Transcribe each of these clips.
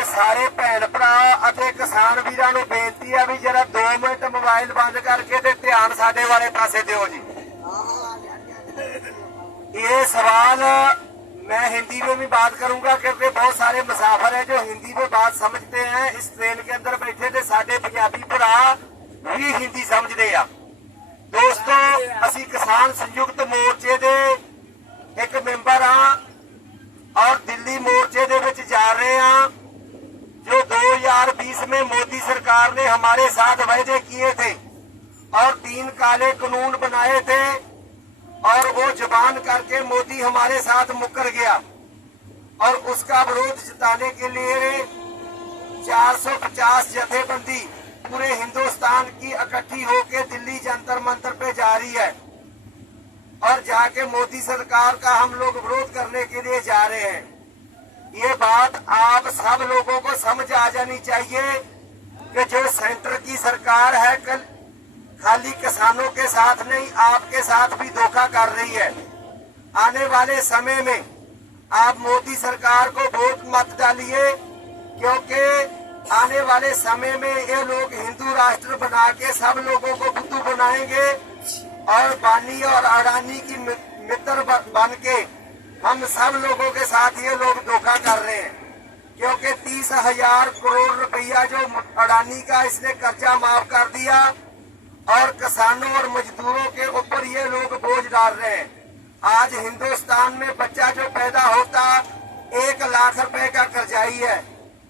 मेरे सारे भैन भरा ਅਤੇ किसान वीरां नूं बेनती है भी जरा 2 मिनट मोबाइल बंद करके ते ध्यान साडे वाले पासे दिओ जी। ये सवाल मैं हिंदी में भी बात करूंगा क्योंकि बहुत सारे मुसाफिर हैं जो हिंदी में बात समझते हैं। इस ट्रेन के अंदर बैठे थे साडे पंजाबी भरा भी हिंदी समझते हैं। दोस्तों असी किसान संयुक्त मोर्चे दे एक मेंबर हाँ और दिल्ली मोर्चे दे विच जा रहे हैं जो 2020 में मोदी सरकार ने हमारे साथ वायदे किए थे और 3 काले कानून बनाए थे और वो जुबान करके मोदी हमारे साथ मुकर गया और उसका विरोध जताने के लिए 450 जथेबंदी पूरे हिंदुस्तान की इकट्ठी होकर दिल्ली जंतर मंतर पे जा रही है और जाके मोदी सरकार का हम लोग विरोध करने के लिए जा रहे हैं। ये बात आप सब लोगों को समझ आ जानी चाहिए कि जो सेंटर की सरकार है कल खाली किसानों के साथ नहीं आपके साथ भी धोखा कर रही है। आने वाले समय में आप मोदी सरकार को वोट मत डालिए क्योंकि आने वाले समय में ये लोग हिंदू राष्ट्र बना के सब लोगों को बुद्धू बनाएंगे और बानी और अडानी की मित्र बन के हम सब लोगों के साथ ये लोग धोखा कर रहे हैं क्योंकि 30,000 करोड़ रुपया जो अडानी का इसने कर्जा माफ कर दिया और किसानों और मजदूरों के ऊपर ये लोग बोझ डाल रहे हैं। आज हिंदुस्तान में बच्चा जो पैदा होता 1 लाख रुपए का कर्जाई है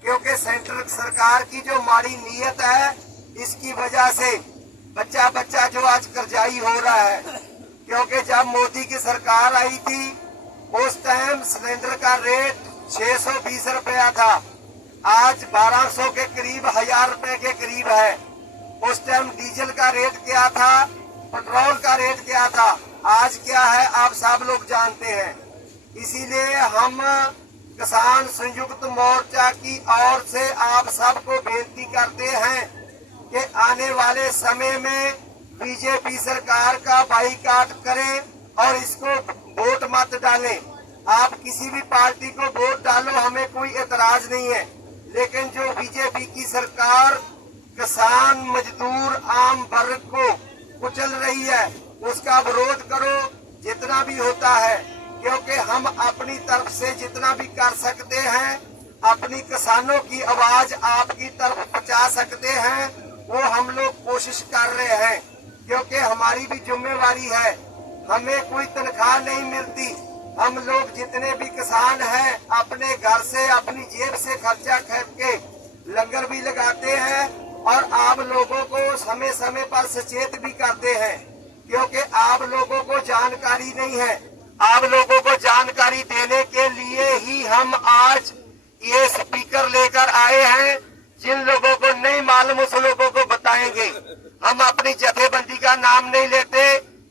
क्योंकि सेंट्रल सरकार की जो माड़ी नीयत है इसकी वजह से बच्चा बच्चा जो आज कर्जाई हो रहा है। क्योंकि जब मोदी की सरकार आई थी उस टाइम सिलेंडर का रेट 620 रुपया था, आज 1200 के करीब 1000 रुपए के करीब है। उस टाइम डीजल का रेट क्या था, पेट्रोल का रेट क्या था, आज क्या है आप सब लोग जानते हैं। इसीलिए हम किसान संयुक्त मोर्चा की ओर से आप सबको बेनती करते हैं कि आने वाले समय में बीजेपी सरकार का बाईकाट करें और इसको वोट मत डालें। आप किसी भी पार्टी को वोट डालो, हमें कोई एतराज नहीं है, लेकिन जो बीजेपी की सरकार किसान मजदूर आम वर्ग को कुचल रही है उसका विरोध करो जितना भी होता है क्योंकि हम अपनी तरफ से जितना भी कर सकते हैं अपनी किसानों की आवाज आपकी तरफ पहुंचा सकते हैं वो हम लोग कोशिश कर रहे हैं क्योंकि हमारी भी जिम्मेवारी है। हमें कोई तनख्वाह नहीं मिलती, हम लोग जितने भी किसान हैं अपने घर से अपनी जेब से खर्चा करके लंगर भी लगाते हैं और आप लोगों को समय समय पर सचेत भी करते हैं क्योंकि आप लोगों को जानकारी नहीं है। आप लोगों को जानकारी देने के लिए ही हम आज ये स्पीकर लेकर आए हैं। जिन लोगों को नहीं मालूम उस लोगों को बताएंगे। हम अपनी जथेबंदी का नाम नहीं लेते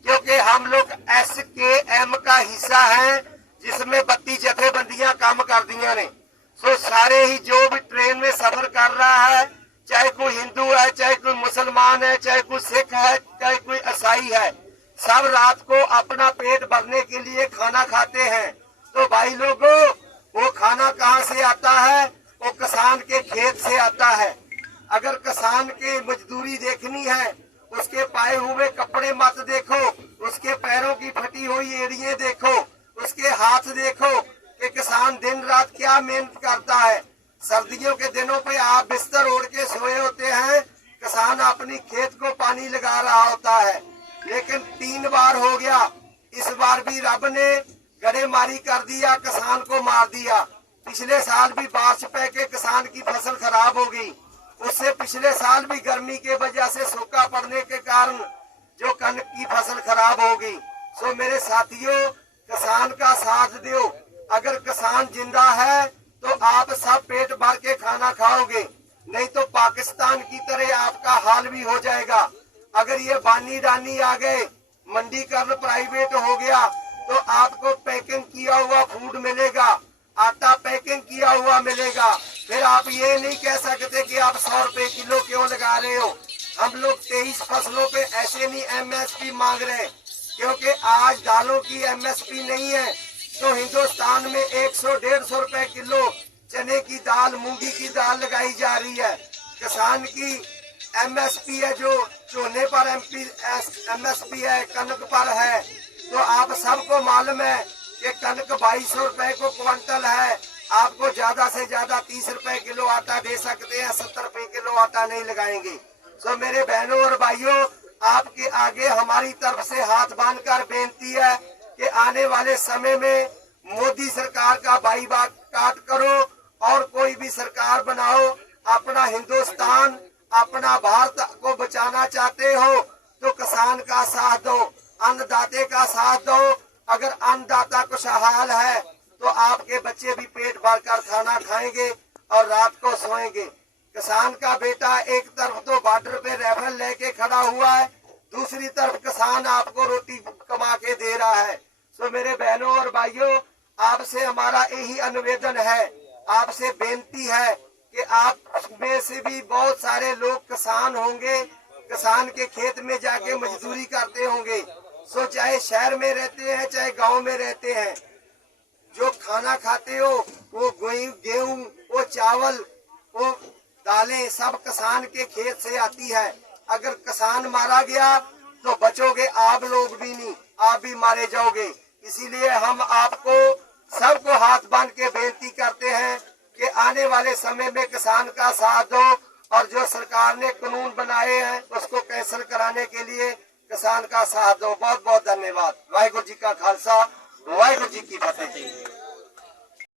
क्योंकि हम लोग SKM का हिस्सा हैं जिसमें 32 जथेबंदियां काम कर दिया ने। सो सारे ही जो भी ट्रेन में सफर कर रहा है चाहे कोई हिंदू है, चाहे कोई मुसलमान है, चाहे कोई सिख है, चाहे कोई ईसाई है, सब रात को अपना पेट भरने के लिए खाना खाते हैं। तो भाई लोगों वो खाना कहाँ से आता है? वो किसान के खेत से आता है। अगर किसान की मजदूरी देखनी है उसके पाए हुए कपड़े मत देखो, उसके पैरों की फटी हुई एड़ियां देखो, उसके हाथ देखो कि किसान दिन रात क्या मेहनत करता है। सर्दियों के दिनों पे आप बिस्तर ओढ़ के सोए होते हैं, किसान अपनी खेत को पानी लगा रहा होता है। लेकिन 3 बार हो गया, इस बार भी रब ने गड़ेमारी कर दिया, किसान को मार दिया। पिछले साल भी बारिश पै के किसान की फसल खराब हो गई, उससे पिछले साल भी गर्मी के वजह से सूखा पड़ने के कारण जो कनक की फसल खराब हो गई। सो मेरे साथियों किसान का साथ दो। अगर किसान जिंदा है तो आप सब पेट भर के खाना खाओगे, नहीं तो पाकिस्तान की तरह आपका हाल भी हो जाएगा। अगर ये बानी डानी आ गए, मंडीकरण प्राइवेट हो गया तो आपको पैकिंग किया हुआ फूड मिलेगा, आटा पैकिंग किया हुआ मिलेगा। फिर आप ये नहीं कह सकते कि आप 100 रुपए किलो क्यों लगा रहे हो। हम लोग 23 फसलों पे ऐसे नहीं MSP मांग रहे क्योंकि आज दालों की MSP नहीं है तो हिंदुस्तान में 100-150 रुपए किलो चने चने की दाल, मूंगी की दाल लगाई जा रही है। किसान की एमएसपी है जो चोने पर एमएसपी है, कनक पर है। तो आप सबको मालूम है कि कनक 2200 रुपए को क्विंटल है। आपको ज्यादा से ज्यादा 30 रुपए किलो आटा दे सकते हैं, 70 रुपए किलो आटा नहीं लगाएंगे। तो मेरे बहनों और भाइयों, आपके आगे हमारी तरफ से हाथ बांधकर बेनती है कि आने वाले समय में मोदी सरकार का बाईकाट करो और कोई भी सरकार बनाओ। अपना हिंदुस्तान, अपना भारत को बचाना चाहते हो तो किसान का साथ दो, अन्नदाते का साथ दो। अगर अन्नदाता खुशहाल है तो आपके बच्चे भी पेट भरकर खाना खाएंगे और रात को सोएंगे। किसान का बेटा एक तरफ तो बॉर्डर पे राइफल लेके खड़ा हुआ है, दूसरी तरफ किसान आपको रोटी कमा के दे रहा है। तो मेरे बहनों और भाइयों, आपसे हमारा यही अनुवेदन है, आपसे बेनती है कि आप में से भी बहुत सारे लोग किसान होंगे, किसान के खेत में जाके मजदूरी करते होंगे। सो चाहे शहर में रहते हैं चाहे गांव में रहते हैं, जो खाना खाते हो वो गेहूं, वो चावल, वो दालें सब किसान के खेत से आती है। अगर किसान मारा गया तो बचोगे आप लोग भी नहीं, आप भी मारे जाओगे। इसीलिए हम आपको सबको हाथ बांध के बेनती करते हैं कि आने वाले समय में किसान का साथ दो और जो सरकार ने कानून बनाए हैं उसको कैंसिल कराने के लिए किसान का साथ दो। बहुत बहुत धन्यवाद। वाहिगुरु जी का खालसा, वाहिगुरु जी की फतेह।